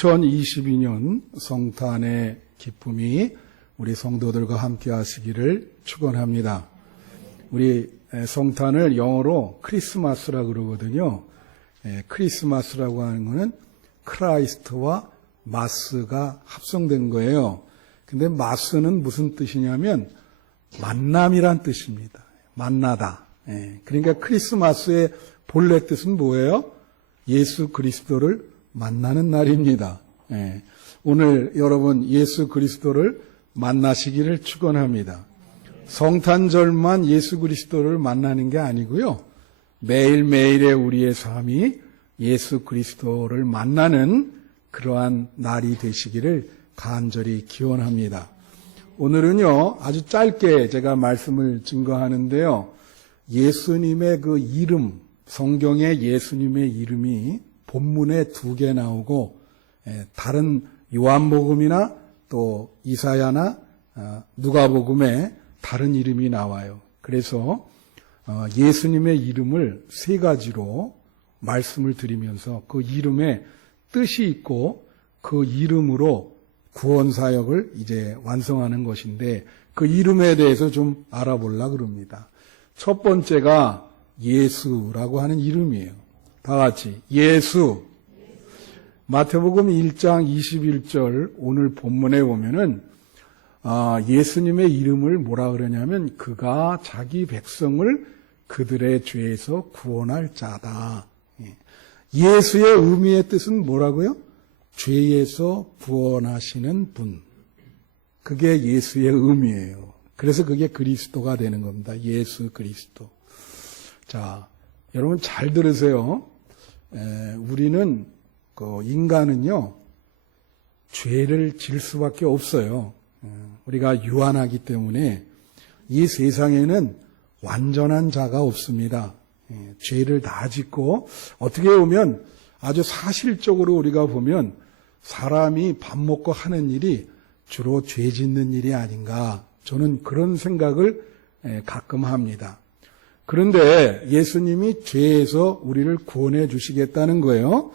(2022년) 성탄의 기쁨이 우리 성도들과 함께 하시기를 축원합니다. 우리 성탄을 영어로 크리스마스라고 그러거든요. 크리스마스라고 하는 것은 크라이스트와 마스가 합성된 거예요. 근데 마스는 무슨 뜻이냐면 만남이란 뜻입니다. 만나다. 그러니까 크리스마스의 본래 뜻은 뭐예요? 예수 그리스도를 만나는 날입니다. 오늘 여러분 예수 그리스도를 만나시기를 축원합니다. 성탄절만 예수 그리스도를 만나는 게 아니고요. 매일매일의 우리의 삶이 예수 그리스도를 만나는 그러한 날이 되시기를 간절히 기원합니다. 오늘은요, 아주 짧게 제가 말씀을 증거하는데요. 예수님의 그 이름, 성경에 예수님의 이름이 본문에 2개 나오고 다른 요한복음이나 또 이사야나 누가복음에 다른 이름이 나와요. 그래서 예수님의 이름을 3가지로 말씀을 드리면서 그 이름에 뜻이 있고 그 이름으로 구원사역을 이제 완성하는 것인데 그 이름에 대해서 좀 알아보려고 그럽니다. 첫 번째가 예수라고 하는 이름이에요. 다 같이 예수. 마태복음 1장 21절 오늘 본문에 보면은 예수님의 이름을 뭐라 그러냐면 그가 자기 백성을 그들의 죄에서 구원할 자다. 예수의 의미의 뜻은 뭐라고요? 죄에서 구원하시는 분. 그게 예수의 의미예요. 그래서 그게 그리스도가 되는 겁니다. 예수 그리스도. 자, 여러분 잘 들으세요. 우리는 인간은요 죄를 질 수밖에 없어요. 우리가 유한하기 때문에 이 세상에는 완전한 자가 없습니다. 죄를 다 짓고 어떻게 보면 아주 사실적으로 우리가 보면 사람이 밥 먹고 하는 일이 주로 죄 짓는 일이 아닌가 저는 그런 생각을 가끔 합니다. 그런데 예수님이 죄에서 우리를 구원해 주시겠다는 거예요.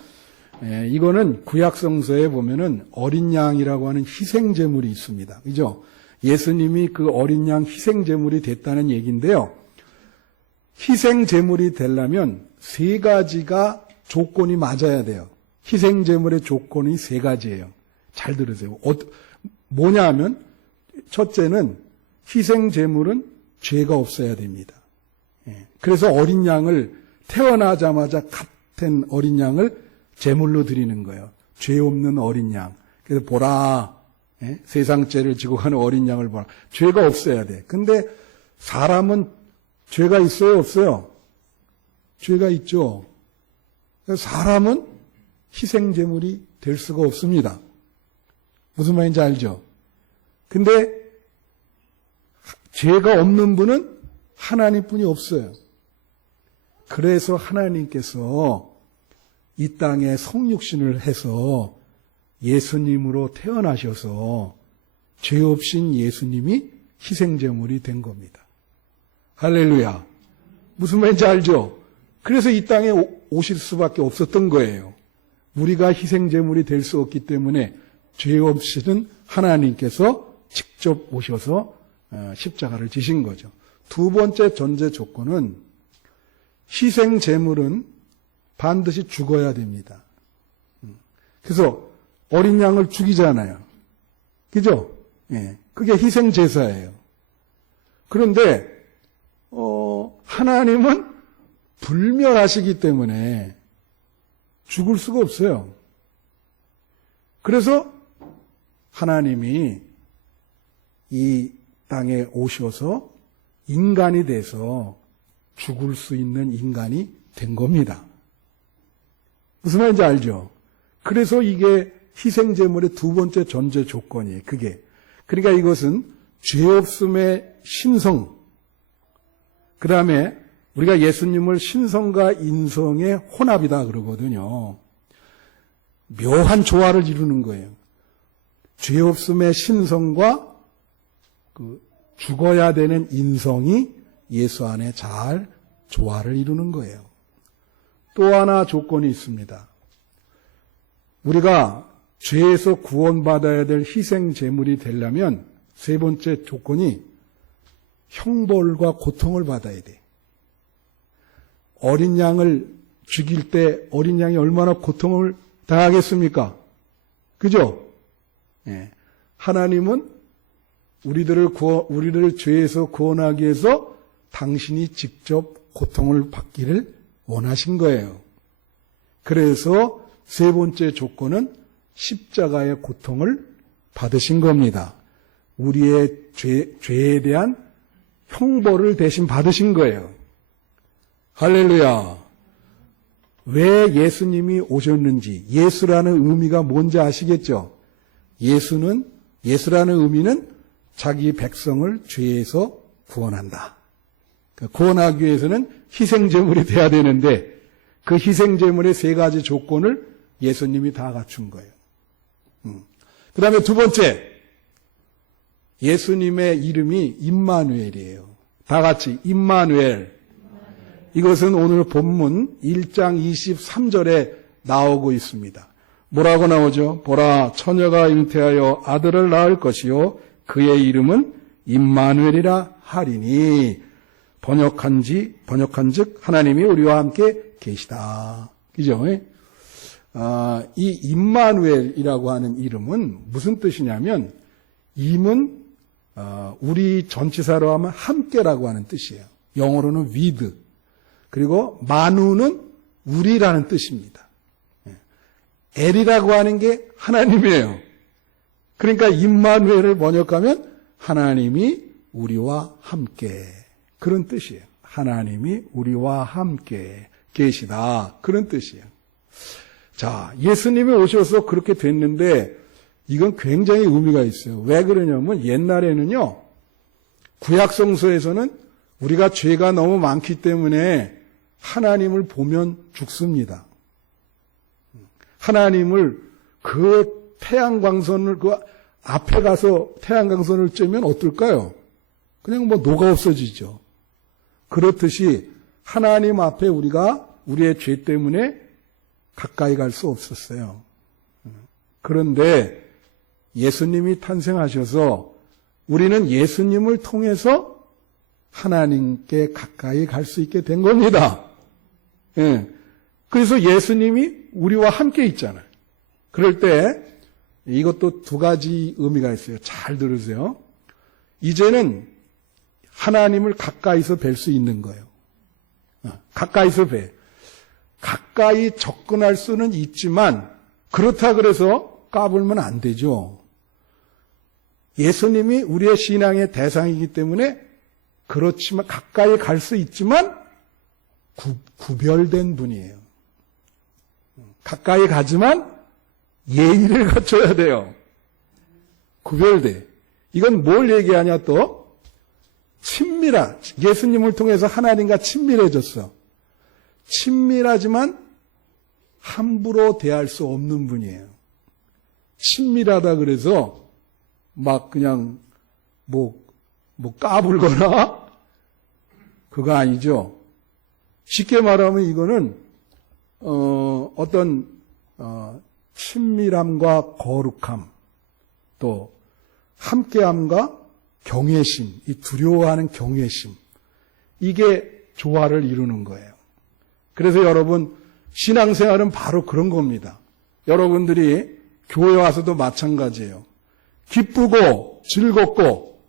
이거는 구약성서에 보면은 어린 양이라고 하는 희생제물이 있습니다. 그죠? 예수님이 그 어린 양 희생제물이 됐다는 얘기인데요. 희생제물이 되려면 3가지가 조건이 맞아야 돼요. 희생제물의 조건이 3가지예요. 잘 들으세요. 뭐냐 하면 첫째는 희생제물은 죄가 없어야 됩니다. 그래서 어린 양을 태어나자마자 갓된 어린 양을 제물로 드리는 거예요. 죄 없는 어린 양. 그래서 보라, 세상 죄를 지고 가는 어린 양을 보라. 죄가 없어야 돼. 근데 사람은 죄가 있어요, 없어요? 죄가 있죠. 그래서 사람은 희생제물이 될 수가 없습니다. 무슨 말인지 알죠? 근데 죄가 없는 분은 하나님뿐이 없어요. 그래서 하나님께서 이 땅에 성육신을 해서 예수님으로 태어나셔서 죄 없인 예수님이 희생제물이 된 겁니다. 할렐루야. 무슨 말인지 알죠? 그래서 이 땅에 오실 수밖에 없었던 거예요. 우리가 희생제물이 될 수 없기 때문에 죄 없이는 하나님께서 직접 오셔서 십자가를 지신 거죠. 2번째 전제 조건은 희생제물은 반드시 죽어야 됩니다. 그래서 어린 양을 죽이잖아요. 그죠? 그게 희생제사예요. 그런데 하나님은 불멸하시기 때문에 죽을 수가 없어요. 그래서 하나님이 이 땅에 오셔서 인간이 돼서 죽을 수 있는 인간이 된 겁니다. 무슨 말인지 알죠? 그래서 이게 희생제물의 2번째 전제 조건이에요. 그게. 그러니까 이것은 죄 없음의 신성, 그 다음에 우리가 예수님을 신성과 인성의 혼합이다 그러거든요. 묘한 조화를 이루는 거예요. 죄 없음의 신성과 죽어야 되는 인성이 예수 안에 잘 조화를 이루는 거예요. 또 하나 조건이 있습니다. 우리가 죄에서 구원받아야 될 희생 제물이 되려면 세 번째 조건이 형벌과 고통을 받아야 돼. 어린 양을 죽일 때 어린 양이 얼마나 고통을 당하겠습니까? 그죠? 예. 하나님은 우리들을 죄에서 구원하기 위해서 당신이 직접 고통을 받기를 원하신 거예요. 그래서 세 번째 조건은 십자가의 고통을 받으신 겁니다. 우리의 죄에 대한 형벌을 대신 받으신 거예요. 할렐루야. 왜 예수님이 오셨는지, 예수라는 의미가 뭔지 아시겠죠? 예수라는 의미는 자기 백성을 죄에서 구원한다. 구원하기 위해서는 희생제물이 돼야 되는데 그 희생제물의 세 가지 조건을 예수님이 다 갖춘 거예요. 그 다음에 두 번째, 예수님의 이름이 임마누엘이에요. 다 같이 임마누엘. 이것은 오늘 본문 1장 23절에 나오고 있습니다. 뭐라고 나오죠? 보라, 처녀가 잉태하여 아들을 낳을 것이요 그의 이름은 임마누엘이라 하리니 번역한즉 하나님이 우리와 함께 계시다. 그죠? 이 임마누엘이라고 하는 이름은 무슨 뜻이냐면 임은 우리 전치사로 하면 함께라고 하는 뜻이에요. 영어로는 with. 그리고 마누는 우리라는 뜻입니다. 엘이라고 하는 게 하나님이에요. 그러니까 임마누엘을 번역하면 하나님이 우리와 함께, 그런 뜻이에요. 하나님이 우리와 함께 계시다, 그런 뜻이에요. 자, 예수님이 오셔서 그렇게 됐는데 이건 굉장히 의미가 있어요. 왜 그러냐면 옛날에는요, 구약성서에서는 우리가 죄가 너무 많기 때문에 하나님을 보면 죽습니다. 하나님을 그 태양광선을 그 앞에 가서 태양광선을 쬐면 어떨까요? 그냥 뭐 녹아 없어지죠. 그렇듯이 하나님 앞에 우리가 우리의 죄 때문에 가까이 갈 수 없었어요. 그런데 예수님이 탄생하셔서 우리는 예수님을 통해서 하나님께 가까이 갈 수 있게 된 겁니다. 예. 그래서 예수님이 우리와 함께 있잖아요. 그럴 때 이것도 두 가지 의미가 있어요. 잘 들으세요. 이제는 하나님을 가까이서 뵐 수 있는 거예요. 가까이서 뵈. 가까이 접근할 수는 있지만 그렇다 그래서 까불면 안 되죠. 예수님이 우리의 신앙의 대상이기 때문에 그렇지만 가까이 갈 수 있지만 구별된 분이에요. 가까이 가지만 예의를 갖춰야 돼요. 구별돼. 이건 뭘 얘기하냐 또? 예수님을 통해서 하나님과 친밀해졌어. 친밀하지만 함부로 대할 수 없는 분이에요. 친밀하다 그래서 막 그냥 뭐 까불거나 그거 아니죠. 쉽게 말하면 이거는 어떤 친밀함과 거룩함, 또 함께함과 경외심, 이 두려워하는 경외심, 이게 조화를 이루는 거예요. 그래서 여러분 신앙생활은 바로 그런 겁니다. 여러분들이 교회 와서도 마찬가지예요. 기쁘고 즐겁고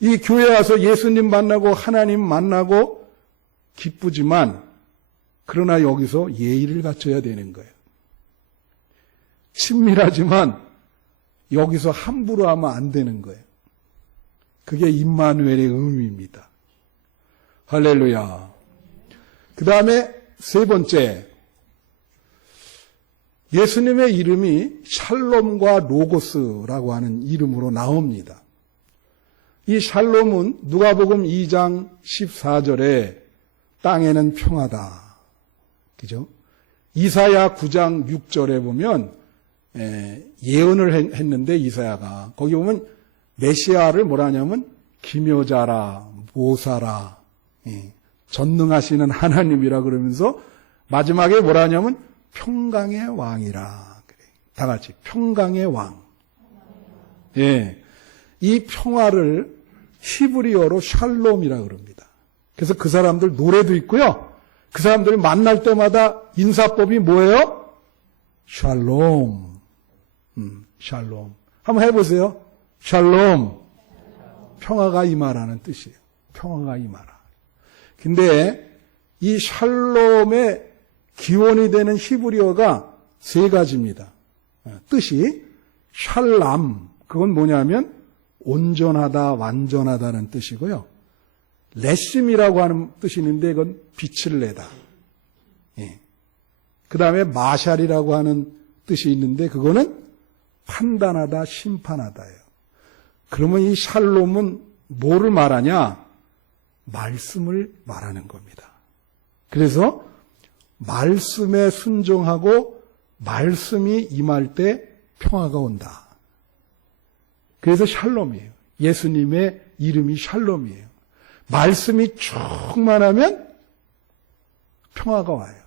이 교회 와서 예수님 만나고 하나님 만나고 기쁘지만 그러나 여기서 예의를 갖춰야 되는 거예요. 친밀하지만 여기서 함부로 하면 안 되는 거예요. 그게 임마누엘의 의미입니다. 할렐루야. 그 다음에 세 번째, 예수님의 이름이 샬롬과 로고스라고 하는 이름으로 나옵니다. 이 샬롬은 누가복음 2장 14절에 땅에는 평화다. 그죠? 이사야 9장 6절에 보면 예언을 했는데 이사야가 거기 보면 메시아를 뭐라 하냐면 기묘자라, 모사라, 전능하시는 하나님이라 그러면서 마지막에 뭐라 하냐면 평강의 왕이라. 다 같이 평강의 왕. 예, 이 평화를 히브리어로 샬롬이라 그럽니다. 그래서 그 사람들 노래도 있고요. 그 사람들을 만날 때마다 인사법이 뭐예요? 샬롬. 샬롬. 한번 해보세요. 샬롬. 평화가 임하라는 뜻이에요. 평화가 임하라. 근데 이 샬롬의 기원이 되는 히브리어가 세 가지입니다. 뜻이 샬람. 그건 뭐냐면 온전하다, 완전하다는 뜻이고요. 레심이라고 하는 뜻이 있는데 그건 빛을 내다. 예. 그 다음에 마샬이라고 하는 뜻이 있는데 그거는 판단하다, 심판하다예요. 그러면 이 샬롬은 뭐를 말하냐? 말씀을 말하는 겁니다. 그래서 말씀에 순종하고 말씀이 임할 때 평화가 온다. 그래서 샬롬이에요. 예수님의 이름이 샬롬이에요. 말씀이 충만하면 평화가 와요.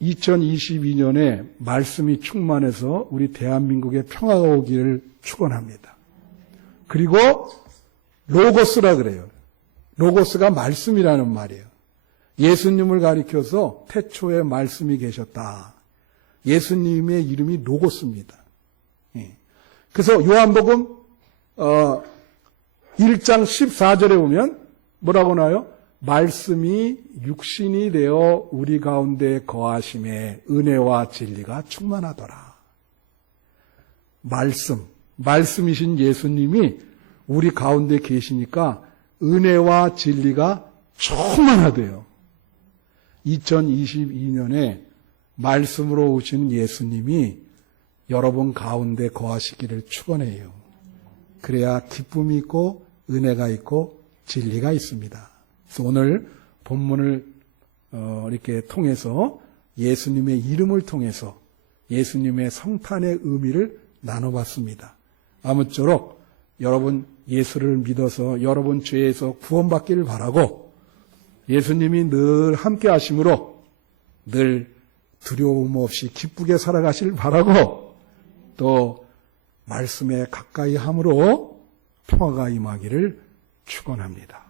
2022년에 말씀이 충만해서 우리 대한민국에 평화가 오기를 축원합니다. 그리고 로고스라 그래요. 로고스가 말씀이라는 말이에요. 예수님을 가리켜서 태초에 말씀이 계셨다. 예수님의 이름이 로고스입니다. 그래서 요한복음 1장 14절에 보면 뭐라고 나와요? 말씀이 육신이 되어 우리 가운데 거하심에 은혜와 진리가 충만하더라. 말씀이신 예수님이 우리 가운데 계시니까 은혜와 진리가 충만하대요. 2022년에 말씀으로 오신 예수님이 여러분 가운데 거하시기를 축원해요. 그래야 기쁨이 있고 은혜가 있고 진리가 있습니다. 그래서 오늘 본문을 이렇게 통해서 예수님의 이름을 통해서 예수님의 성탄의 의미를 나눠봤습니다. 아무쪼록 여러분 예수를 믿어서 여러분 죄에서 구원받기를 바라고 예수님이 늘 함께 하심으로 늘 두려움 없이 기쁘게 살아가시길 바라고 또 말씀에 가까이 함으로 평화가 임하기를 축원합니다.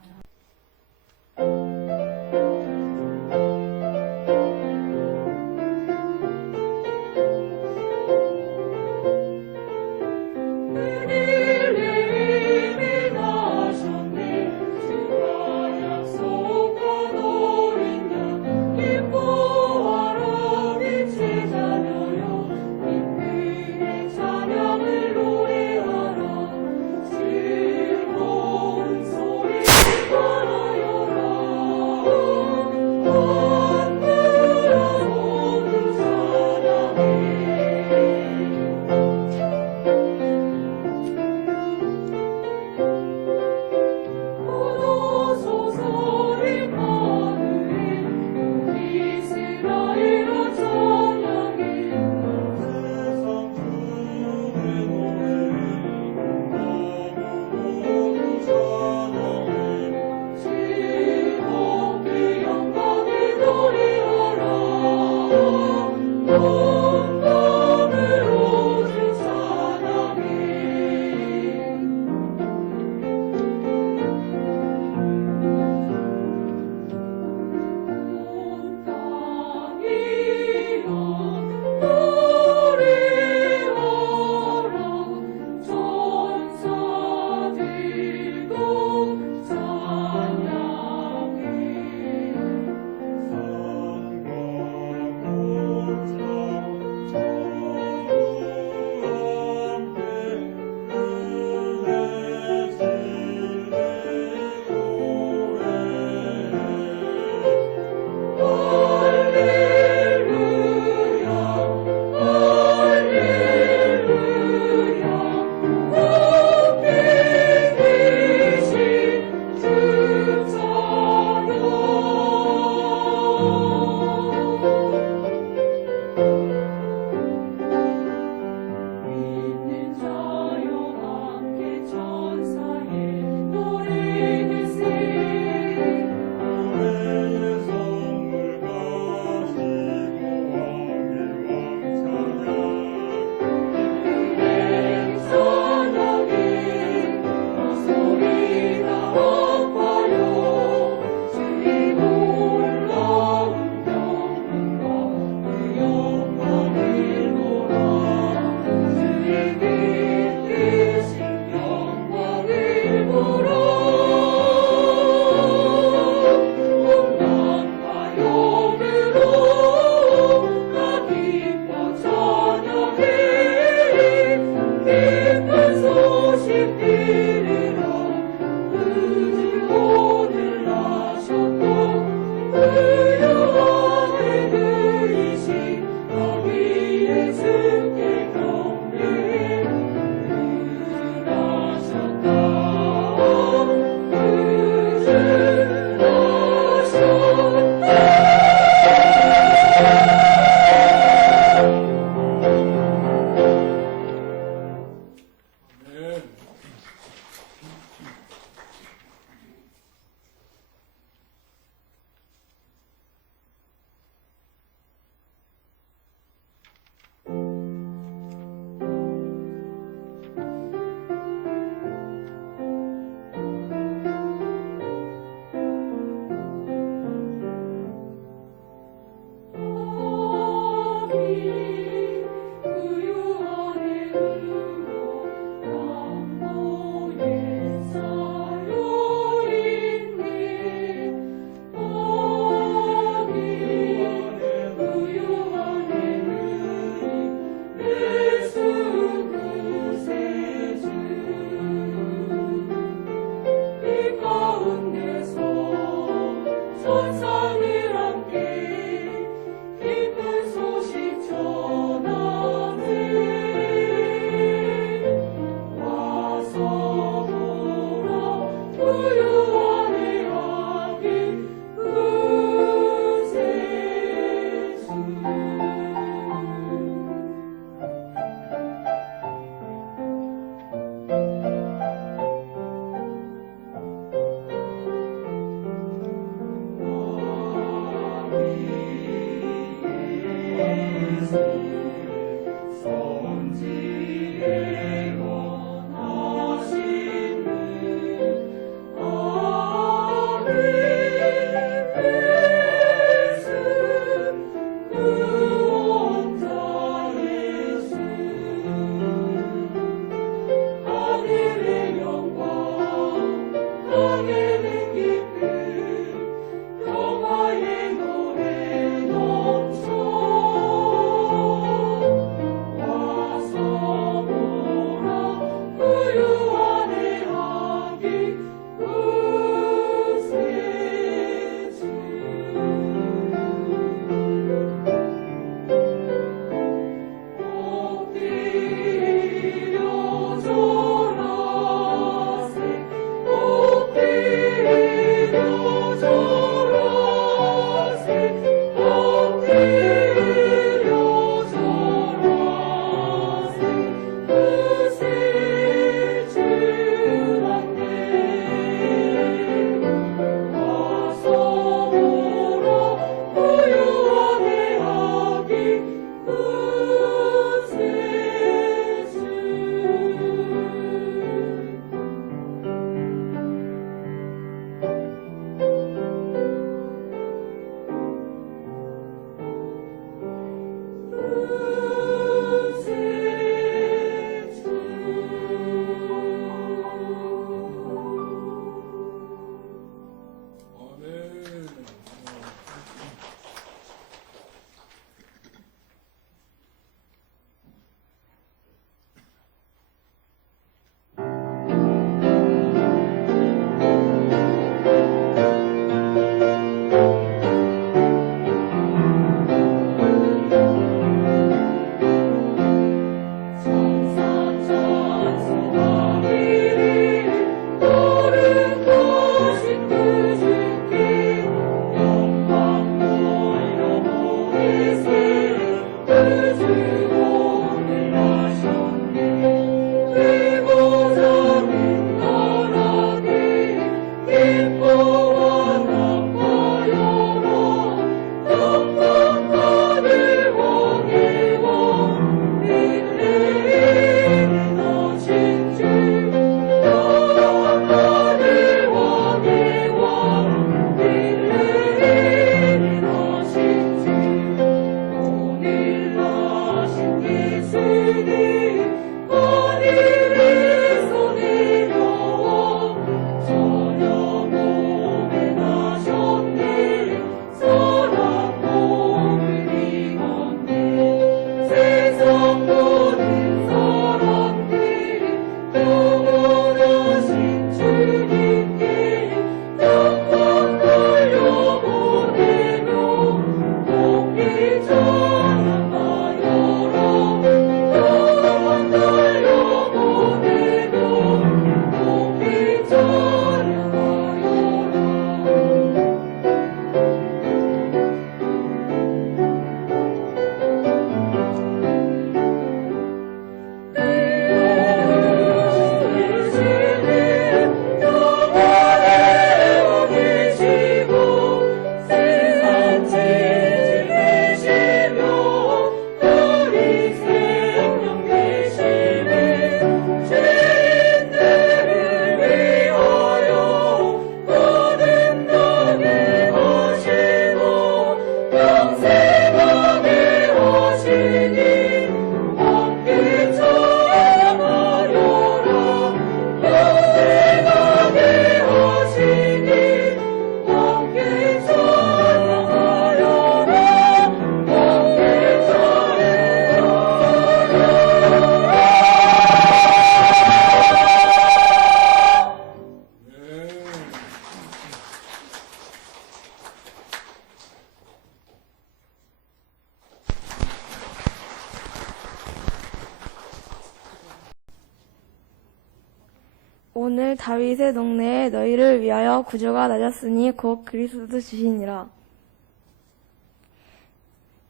오늘 다윗의 동네에 너희를 위하여 구조가 낮았으니 곧 그리스도 주시니라.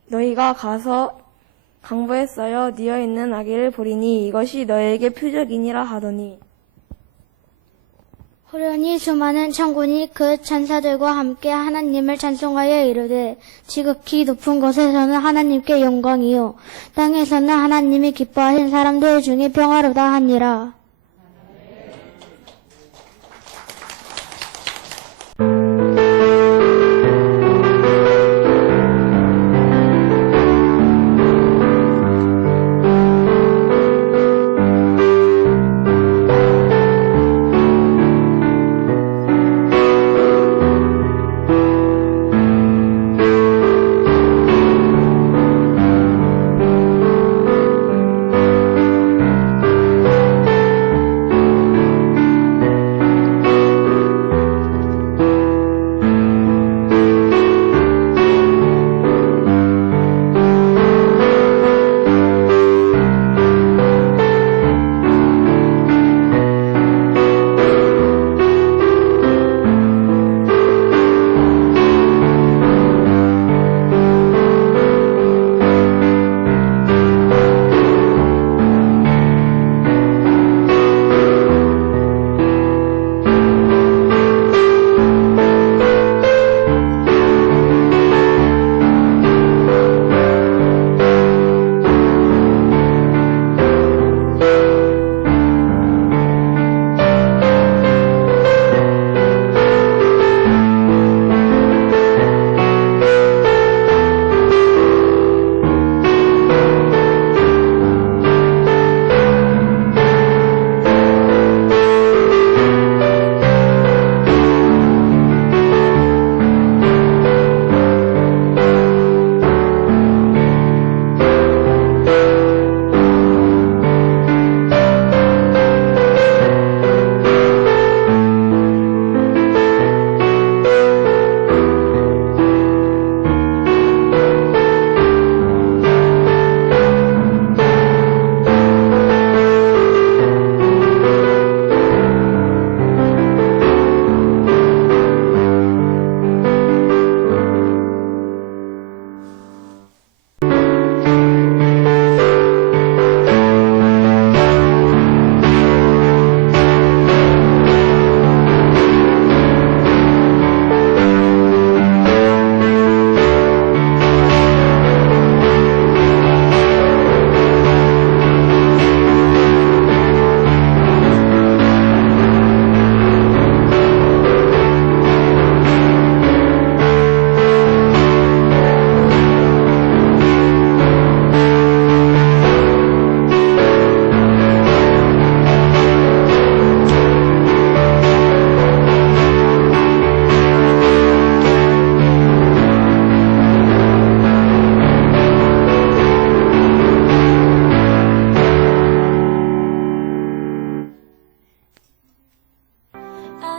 너희가 가서 강보에 쌓여 뉘어 있는 아기를 보리니 이것이 너희에게 표적이니라 하더니 호련히 수많은 천군이 그 천사들과 함께 하나님을 찬송하여 이르되 지극히 높은 곳에서는 하나님께 영광이요 땅에서는 하나님이 기뻐하신 사람들 중에 평화로다 하니라.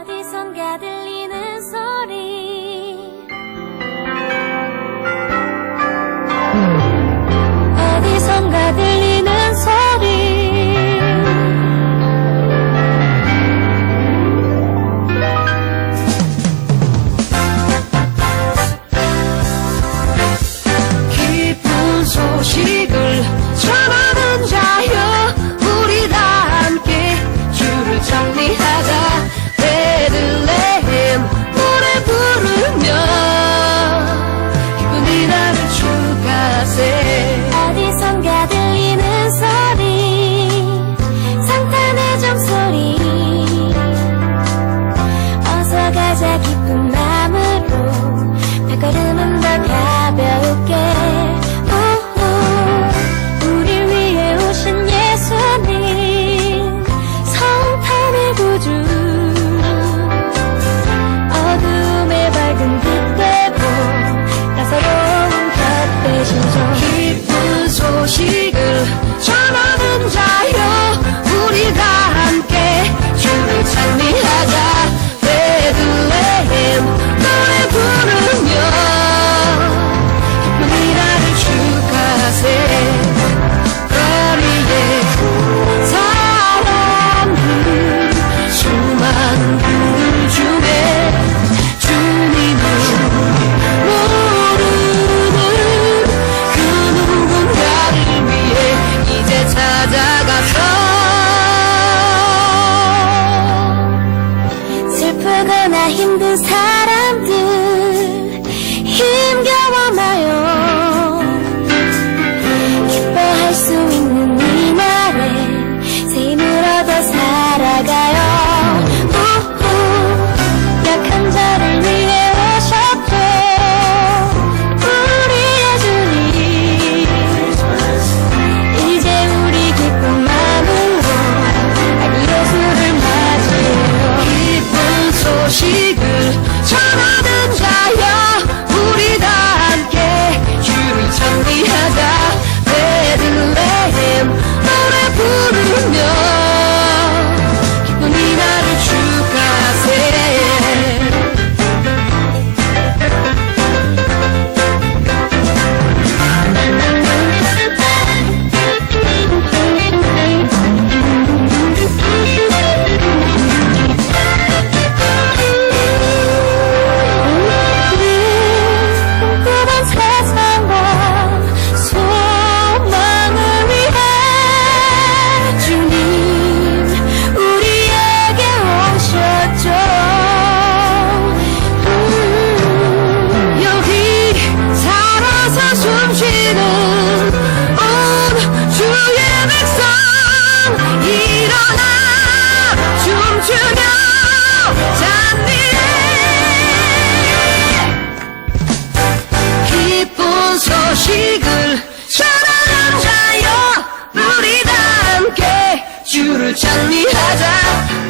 어디선가 들리는 소리 어디선가 들리는 소리 기쁜 소식을 전하는 자여 우리 다 함께 주를 찬미하자 베들레헴 노래 부르며 기쁨이 나를 주가세 어디선가 들리는 소리 성탄의 종소리 어서 가자 기쁜 마음으로 발걸음은 더 가볍게 우릴 위해 오신 예수님 성탄의 구주 어둠에 밝은 빛되고 따사로운 곁에 신종 기쁜 소식을 전하는 자여 우리 다 함께 주를 찬미하자 베들레헴 노래 부르며 기쁨이 찬미하자